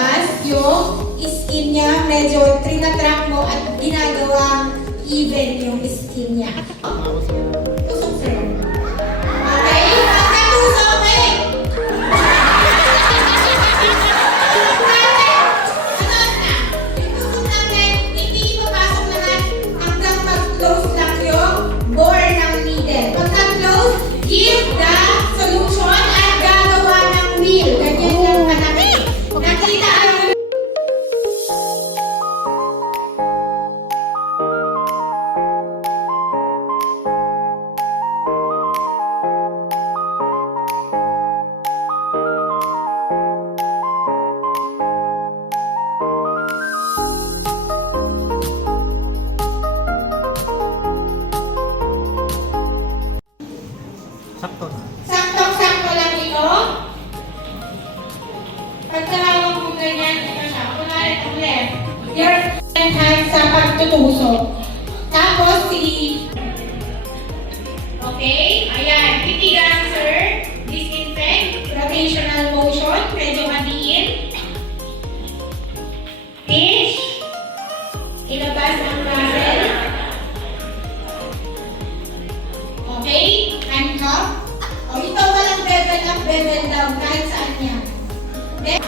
lumabas yung skin niya, medyo trinatrack mo at ginagawang even yung skin niya. Tusok sir. Okay? Pagkatusok, okay? Itusok natin, hindi ipapasok lahat hanggang mag-close lang yung bore ng needle. Pag na-close, give the solution at gagawa ng wheel. Ganyan lang kalaki. Nakita ang Sakto na. saktong-sakto lang ito. Pagkahawak mo ganyan, ito siya. Kunwari ang left. Your hand sa pagtutusok. Tapos okay? Ayan. Titigan, sir. Disinfect. Rotational motion. Medyo madiin. Pinch. Ilabas ang barrel. Okay? Handcuff. O ito walang bevel up, bevel down. Kahit saan yan. Then,